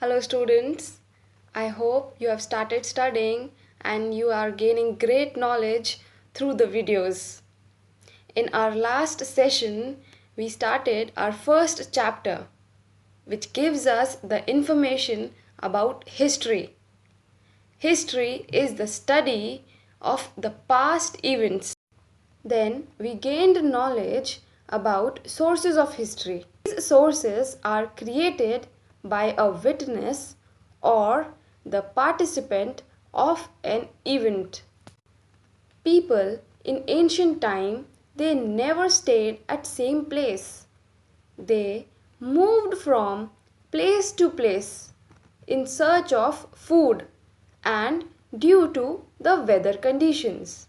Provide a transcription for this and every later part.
Hello students, I hope you have started studying and you are gaining great knowledge through the videos. In our last session, we started our first chapter, which gives us the information about history. History is the study of the past events. Then we gained knowledge about sources of history. These sources are created by a witness or the participant of an event. People in ancient time, they never stayed at same place. They moved from place to place in search of food and due to the weather conditions.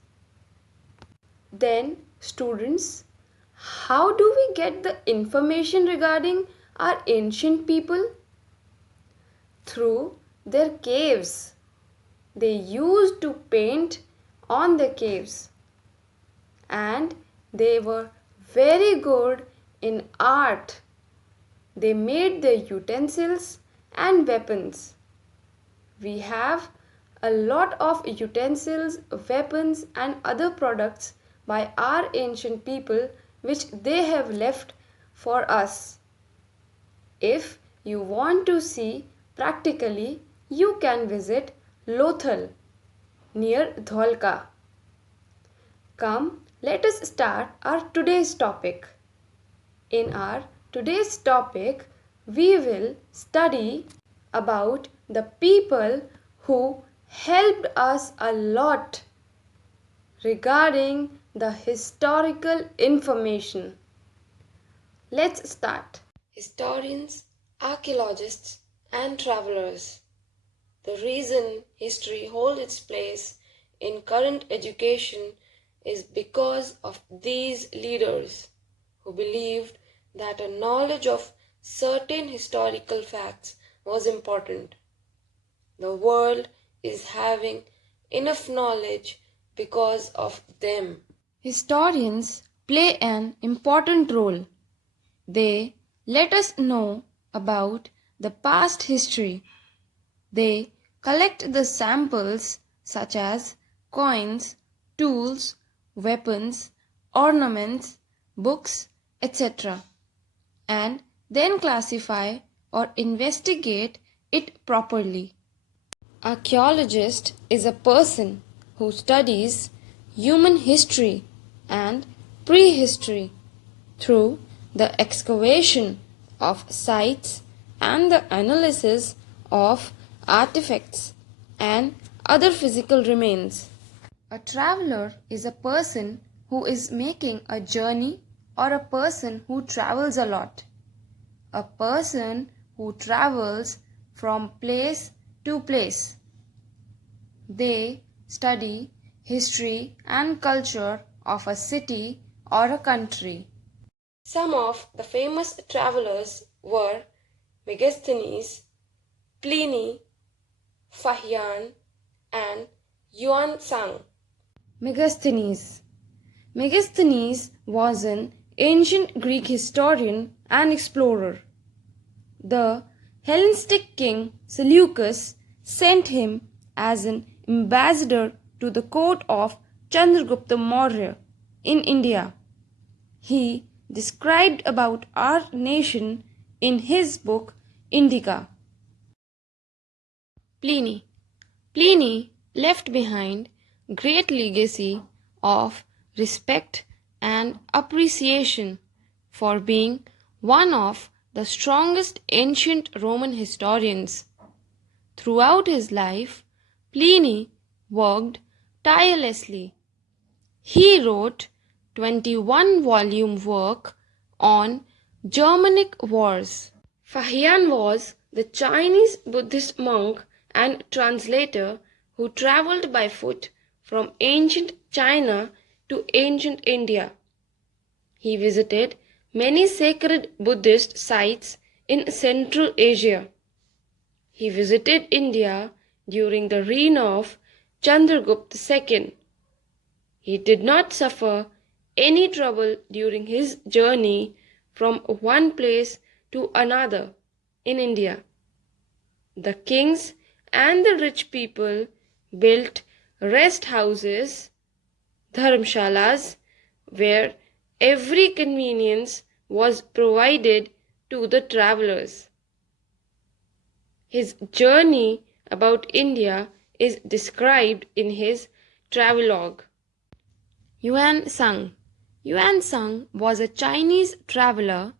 Then, students, how do we get the information regarding our ancient people? Through their caves. They used to paint on the caves and they were very good in art. They made their utensils and weapons. We have a lot of utensils, weapons, and other products by our ancient people which they have left for us. If you want to see practically, you can visit Lothal near Dholka. Come, let us start our today's topic. In our today's topic, we will study about the people who helped us a lot regarding the historical information. Let's start. Historians, archaeologists, and travelers. The reason history holds its place in current education is because of these leaders who believed that a knowledge of certain historical facts was important. The world is having enough knowledge because of them. Historians play an important role. They let us know about the past history. They collect the samples such as coins, tools, weapons, ornaments, books, etc. and then classify or investigate it properly. Archeologist is a person who studies human history and prehistory through the excavation of sites and the analysis of artifacts and other physical remains. A traveler is a person who is making a journey or a person who travels a lot. A person who travels from place to place. They study history and culture of a city or a country. Some of the famous travelers were Megasthenes, Pliny, Fahian, and Yuan Sang. Megasthenes. Megasthenes was an ancient Greek historian and explorer. The Hellenistic king Seleucus sent him as an ambassador to the court of Chandragupta Maurya in India. He described about our nation in his book Indica. Pliny left behind great legacy of respect and appreciation for being one of the strongest ancient Roman historians. Throughout his life, Pliny worked tirelessly. He wrote 21-volume work on Germanic wars. Fahian was the Chinese Buddhist monk and translator who traveled by foot from ancient China to ancient India. He visited many sacred Buddhist sites in Central Asia. He visited India during the reign of Chandragupta II. He did not suffer any trouble during his journey from one place to another in India. The kings and the rich people built rest houses, dharmshalas, where every convenience was provided to the travelers. His journey about India is described in his travelogue. Yuan Sung. Yuan Sung was a Chinese traveler.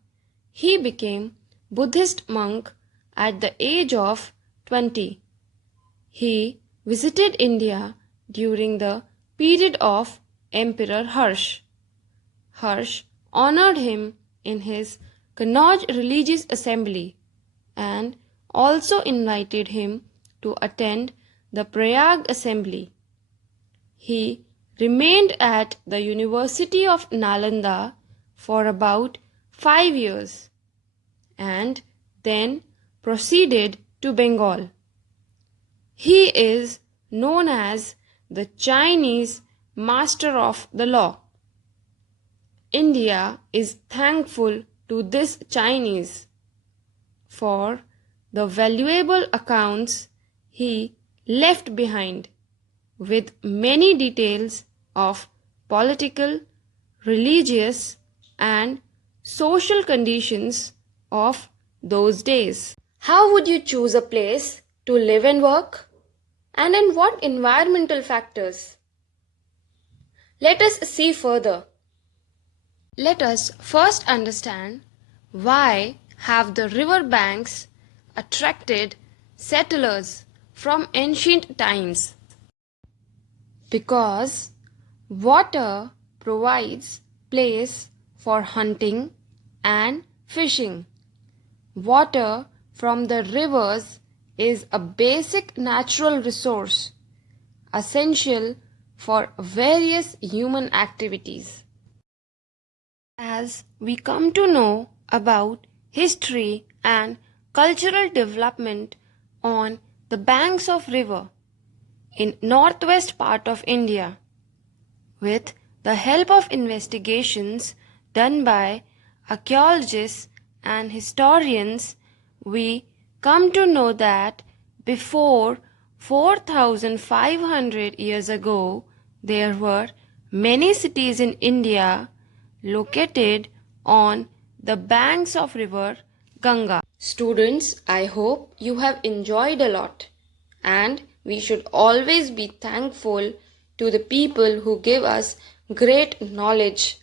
He became Buddhist monk at the age of 20. He visited India during the period of Emperor Harsh. Harsh honored him in his Kannauj religious assembly and also invited him to attend the Prayag assembly. He remained at the University of Nalanda for about 5 years and then proceeded to Bengal. He is known as the Chinese master of the law. India is thankful to this Chinese for the valuable accounts he left behind with many details of political, religious, and social conditions of those days. How would you choose a place to live and work? And in what environmental factors? Let us see further. Let us first understand why have the river banks attracted settlers from ancient times. Because water provides place for hunting and fishing. Water from the rivers is a basic natural resource essential for various human activities. As we come to know about history and cultural development on the banks of river in northwest part of India, with the help of investigations done by archaeologists and historians, we come to know that before 4,500 years ago, there were many cities in India located on the banks of river Ganga. Students, I hope you have enjoyed a lot, and we should always be thankful to the people who give us great knowledge.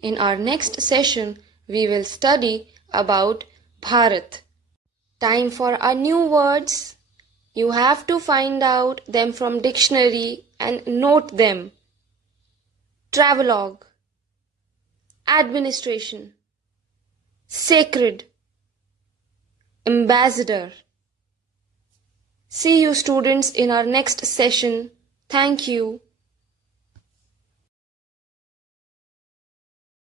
In our next session, we will study about Bharat. Time for our new words. You have to find out them from dictionary and note them. Travelogue, administration, sacred, ambassador. See you students in our next session. Thank you.